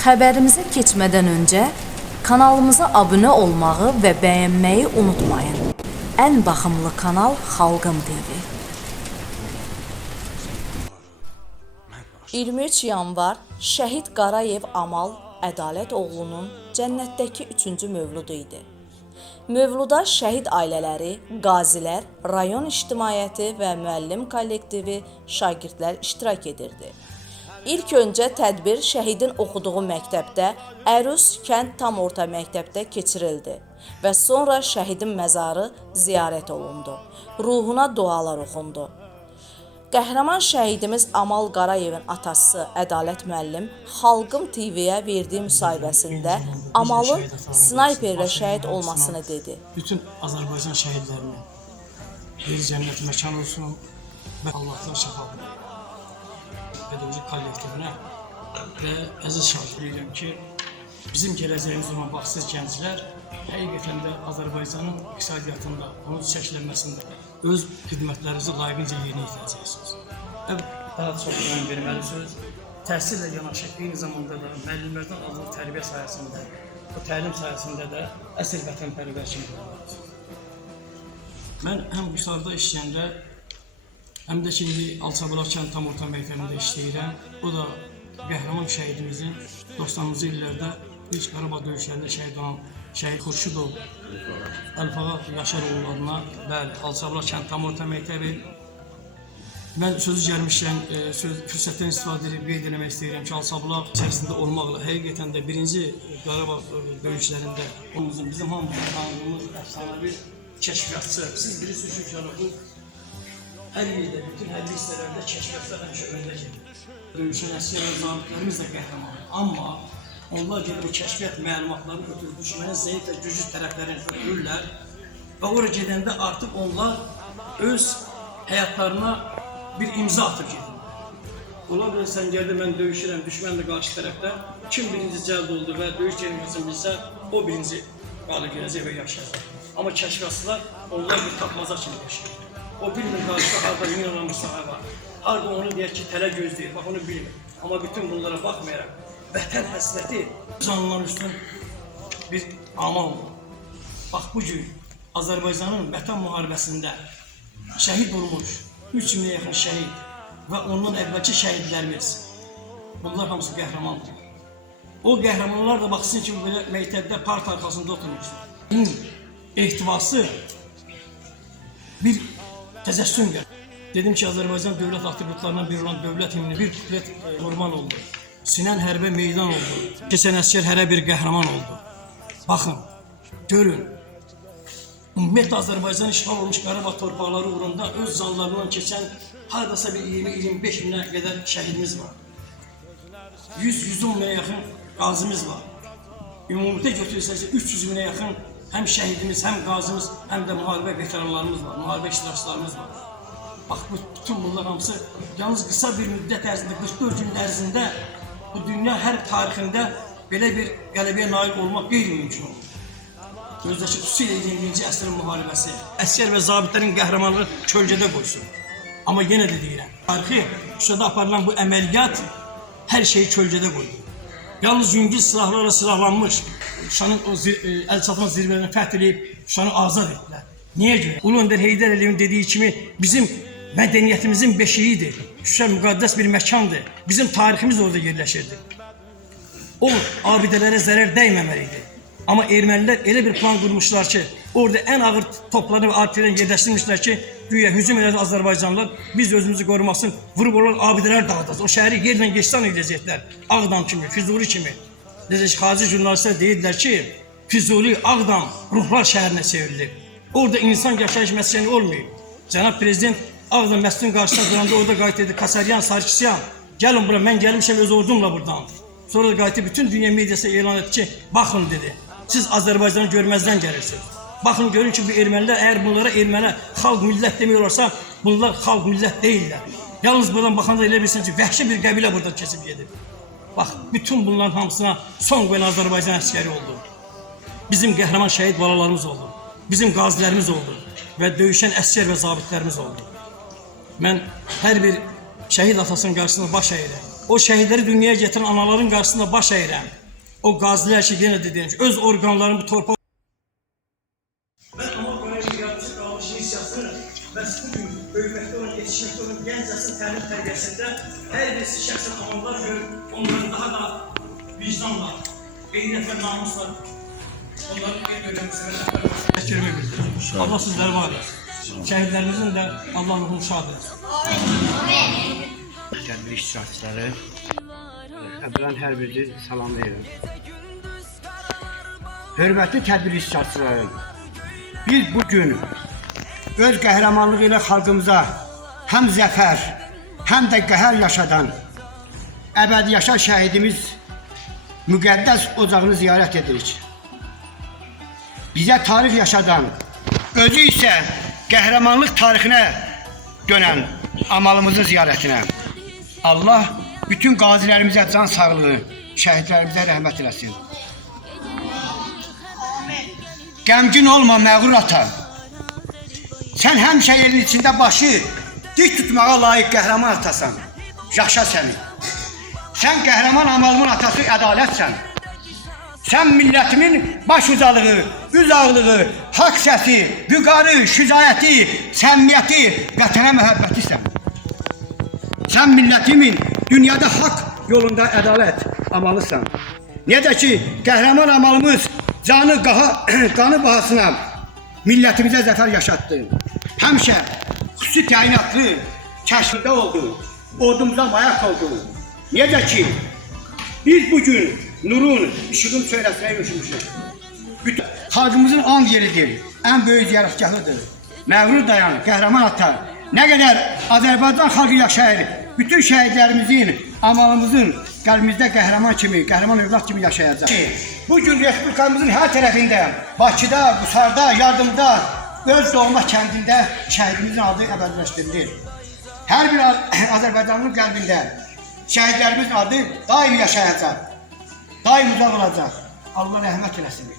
Xəbərimizə keçmədən öncə kanalımıza abunə olmağı və bəyənməyi unutmayın. Ən baxımlı kanal Xalqım TV. 23 yanvar Şəhid Qarayev Amal Ədalət oğlunun cənnətdəki 3-cü mövludu idi. Mövluda şəhid ailələri, qazilər, rayon ictimaiyyəti və müəllim kollektivi, şagirdlər iştirak edirdi. İlk öncə tədbir şəhidin oxuduğu məktəbdə, Ərus kənd tam orta məktəbdə keçirildi və sonra şəhidin məzarı ziyarət olundu. Ruhuna dualar oxundu. Qəhrəman şəhidimiz Amal Qarayevin atası Ədalət müəllim Xalqım TV-yə verdiyi müsahibəsində Amalın snayperlə şəhid olmasını dedi. bütün Azərbaycan şəhidlərinin bir cənnət məkan olsun və Allahdan şəfa pedagojik kollektivinə və əziz şahid edirəm ki, bizim gələcəyimiz olan baxsız gənclər həqiqətən də Azərbaycanın iqtisadiyyatında, onun çəkilməsində öz xidmətlərinizi layiqincə yerinə yetirəcəksiniz. Və daha çox önəm verməlisiniz. Təhsillə yanaşı eyni zamanda da müəllimlərdən aldığı tərbiyə sayəsində, bu təlim sayəsində də əsl vətənpərvər kimi olmalısınız. Mən həm Qusarda işləyəndə, həm də şimdi Alçabulaq kənd tam orta məktəbində işləyirəm. O da qəhrəman şəhidimizin 90-cı illərdə ilk Qarabağ döyüşlərində şəhid olan şəhid Xurşudov Əlfağa Yaşaroğlu adına bəli, Alçabulaq kənd tam orta məktəbi Mən sözü gəlmişkən e, söz fürsətdən istifadə edib qeyd etmək istəyirəm ki, Alsabulaq içərisində olmaqla həqiqətən də birinci Qarabağ e, döyüşlərində omuzun bizim hamımızın tanıdığımız əfsanəvi kəşfiyyatçı. Siz bilirsiniz ki, bu hər yerdə, bütün hissələrdə kəşfiyyatlar həmişə öndə gedir. Döyüşən əsgər və zabitlərimiz də qəhrəmandır. Amma onlar gedib kəşfiyyat məlumatlarını ötürür, düşmənin zəif və güclü tərəflərini ötürürlər və ora gedəndə artıq onlar öz həyatlarına bir imza atıb gedirlər. Ola bilər sən gəldi mən döyüşürəm, düşmən qarşı tərəfdə. Kim birinci cəlb oldu və döyüş gəlməsini bilsə, o birinci qalib gələcək və yaşayacaq. Amma kəşfiyyatçılar onlar bir tapmaza kimi yaşayır. O bilmir qarşıda harda minalanmış sahə var. Harda onu deyər ki, tələ gözləyir, bax onu bilmir. Amma bütün bunlara baxmayaraq, vətən həsrəti canlıların üstün bir amal oldu. Bax bu gün Azərbaycanın vətən müharibəsində şəhid olmuş 3 minə yaxın şəhid və ondan əvvəlki şəhidlərimiz. Bunlar hamısı qəhrəmandır. O qəhrəmanlar da baxsın ki, belə məktəbdə part arxasında oturmuşlar. Bunun ehtivası bir təzəssüm gəlir. Dedim ki, Azərbaycan dövlət atributlarından biri olan dövlət himni bir kuplət e, qurban oldu. Sinən hərbə meydan oldu. Keçən əskər hərə bir qəhrəman oldu. Baxın, görün, Ümumiyyətlə Azərbaycan işğal olmuş Qarabağ torpaqları uğrunda öz canlarından keçən hardasa bir 20-25 minə qədər şəhidimiz var. 100-110 minə yaxın qazimiz var. Ümumiyyətlə götürsəz 300 minə yaxın həm şəhidimiz, həm qazimiz, həm də müharibə veteranlarımız var, müharibə iştirakçılarımız var. Bax bu bütün bunlar hamısı yalnız qısa bir müddət ərzində, 44 gün ərzində bu dünya hər tarixində belə bir qələbəyə nail olmaq qeyri-mümkün olur. Özdəki xüsusilə 20-ci əsrin müharibəsi, əsgər və zabitlərin qəhrəmanlığı kölgədə qoysun. Amma yenə də deyirəm, tarixi Şuşada aparılan bu əməliyyat hər şeyi kölgədə qoydu. Yalnız yüngül silahlarla silahlanmış, Şuşanın o e, əl çatmaz zirvələrini fəth edib Şuşanı azad etdilər. Niyə görə? Ulu Öndər Heydər Əliyevin dediyi kimi bizim mədəniyyətimizin beşiyidir. Şuşa müqəddəs bir məkandır. Bizim tariximiz orada yerləşirdi. O abidələrə zərər dəyməməlidir. Amma ermənilər elə bir plan qurmuşlar ki, orada ən ağır topları və artilleriya yerləşdirmişlər ki, güya hücum elədi Azərbaycanlılar, biz özümüzü qorumasın, vurub onlar abidələr dağıdacaq. O şəhəri yerlə geçsan edəcəklər. Ağdam kimi, Füzuli kimi. Necə ki, xarici jurnalistlər deyirlər ki, Füzuli, Ağdam ruhlar şəhərinə çevrilib. Orada insan yaşayış məskəni olmuyor. Cənab Prezident Ağdam məscidin qarşısında duranda orada qayıt dedi, Kasaryan, Sarkisyan, gəlin bura, mən gəlmişəm öz ordumla buradan. Sonra da qayıtıb bütün dünya mediası elan etdi ki, baxın dedi, siz Azərbaycanı görməzdən gəlirsiniz. Baxın görün bu ermənilər əgər bunlara erməni xalq millət demiyorlarsa, bunlar xalq millət deyillər. Yalnız buradan baxanda elə bilsin ki, vəhşi bir qəbilə buradan keçib gedib. Bax, bütün bunların hamısına son qoyan Azərbaycan əskəri oldu. Bizim qəhrəman şəhid balalarımız oldu. Bizim qazilərimiz oldu və döyüşən əsgər və zabitlərimiz oldu. Mən hər bir şəhid atasının qarşısında baş əyirəm. o şehitleri dünyaya getiren anaların karşısında baş eğren, o gaziler ki yine dediğim gibi, öz organlarını bu torpa təlim tərbiyəsində hər birisi şəxsən amanlar görüb, onların daha da vicdanla, qeyrət və namusla onların bir bildirirəm. Allah sizləri var etsin. Şəhidlərimizin də Allah ruhunu şad etsin. tədbir iştirakçıları əvvələn hər birinizi salamlayıram. Hörmətli tədbir iştirakçıları, biz bu gün öz qəhrəmanlığı ilə xalqımıza həm zəfər, həm də qəhər yaşadan əbədi yaşa şəhidimiz müqəddəs ocağını ziyarət edirik. Bizə tarix yaşadan, özü isə qəhrəmanlıq tarixinə dönən amalımızın ziyarətinə. Allah bütün qazilərimizə can sağlığı, şəhidlərimizə rəhmət eləsin. Qəmgin olma məğrur ata. Sən həmişə yerin içində başı dik tutmağa layiq qəhrəman atasan. Yaşa səni. Sən qəhrəman amalımın atası ədalətsən. Sən millətimin baş ucalığı, üz ağlığı, haqq səsi, vüqarı, şücaəti, səmimiyyəti, vətənə məhəbbətisən. Sən millətimin dünyada haqq yolunda ədalət amalısan. Necə ki, qəhrəman amalımız canı qaha, qanı bahasına millətimizə zəfər yaşatdı. Həmişə xüsusi təyinatlı kəşfdə oldu. Ordumuza mayak oldu. Necə ki, biz bugün nurun, işığın söyləsinə yürüşmüşük. Bütün xalqımızın an yeridir, ən böyük ziyarətgahıdır. Məğrur dayan, qəhrəman ata, nə qədər Azərbaycan xalqı yaşayır, bütün şəhidlərimizin, amalımızın qəlbimizdə qəhrəman kimi, qəhrəman övlad kimi yaşayacaq. Bu gün respublikamızın hər tərəfində, Bakıda, Qusarda, Yardımda, öz doğma kəndində şəhidimizin adı əbədiləşdirilir. Hər bir Az- Azərbaycanlının qəlbində şəhidlərimizin adı daim yaşayacaq. Daim uzaq olacaq. Allah rəhmət eləsin.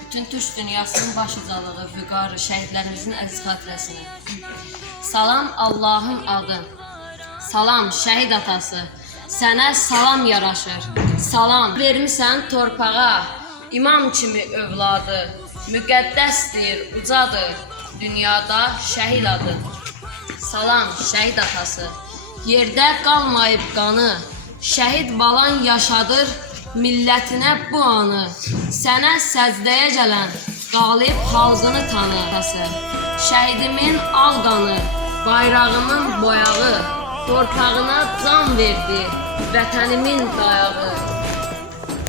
Bütün Türk dünyasının başıcalığı, vüqarı, şəhidlərimizin əziz xatirəsinə. Salam Allahın adı. Salam şəhid atası. Sənə salam yaraşır. Salam vermisən torpağa. İmam kimi övladı. Müqəddəsdir, ucadır. Dünyada şəhid adı. Salam şəhid atası. Yerdə qalmayıb qanı. Şəhid balan yaşadır millətinə bu anı. Sənə səcdəyə gələn qalib xalqını tanı. Atası. Şəhidimin al qanı, bayrağımın boyağı, torpağına can verdi vətənimin dayağı.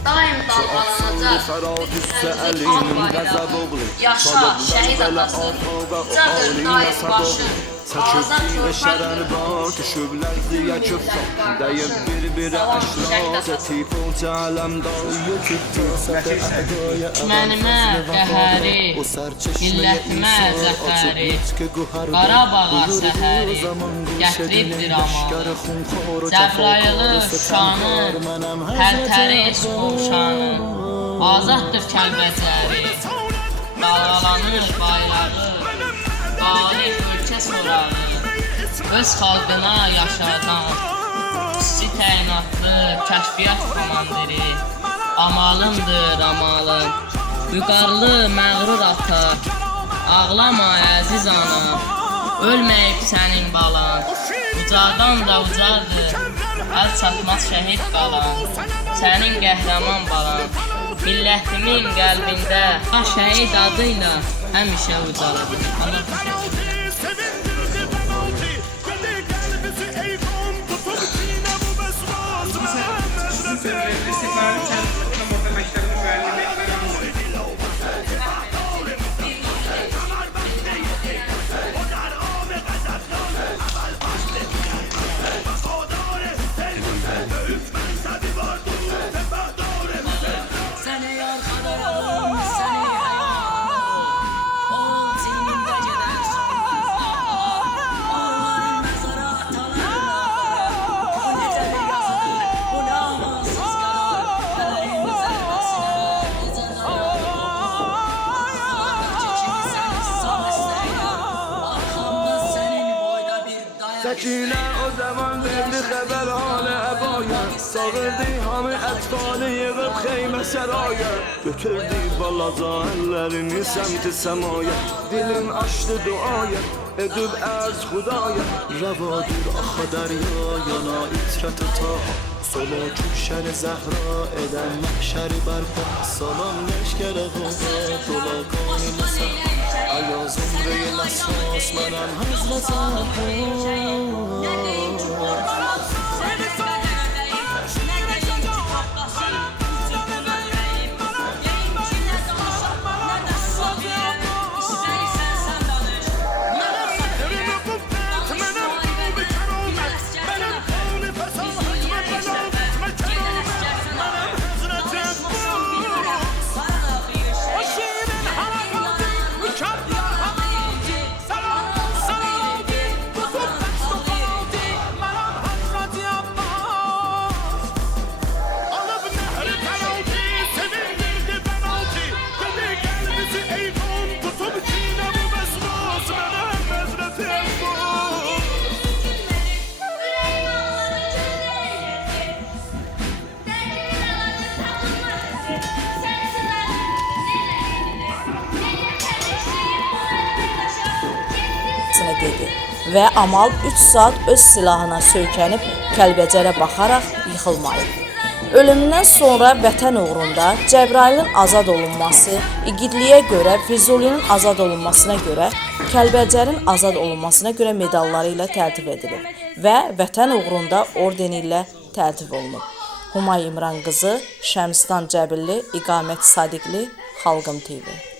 Daim dalğalanacaq. Al bayrağı. Yaşa şəhid atası. Ucadır daim başın. Azad torpaqdır. Düşüblər ziya köfə Dəyib bir-birə əşraf Tiful cələm dayı tutdu Səfə ədaya Mənimə qəhəri, millətimə zəfəri, Qarabağa səhəri, gətiribdir amanı. Cəbrayılı şanı, həltəri sulşanı, azaddır kəlbəcəri. Dalğalanır bayrağı, qalib sorağı, öz xalqına yaşadan, İsti təyinatlı kəşfiyyat komandiri, amalındır amalın, vüqarlı məğrur ata, ağlama əziz ana, ölməyib sənin balan, ucadan da ucadır, əl çatmaz şəhid qalan, sənin qəhrəman balan, millətimin qəlbində, şəhid adıyla həmişə ucalıdır. Allah təşəkkür Səni Səkine o zaman verdi xəbər halə əbaya Sağırdı hamı ətfalı yığıb xeymə səraya. Götürdü balaca əllərini səmti səmaya Dilim açdı duaya ادب از خدای روا دور آخا دریا یا نایترت تا سلا جوشن زهرا ادن محشر برپا سلام نشکر غابا دلاغانی نسر ایا زمره نساس منم حضرت sını dedi və Amal 3 saat öz silahına söykənib Kəlbəcərə baxaraq yıxılmayıb. Ölümündən sonra vətən uğrunda Cəbrailin azad olunması, igidliyə görə Füzulinin azad olunmasına görə, Kəlbəcərin azad olunmasına görə medalları ilə təltif edilib və vətən uğrunda ordeni ilə təltif olunub. Humay İmran qızı, Şəmstan Cəbilli, İqamət Sadiqli, Xalqım TV.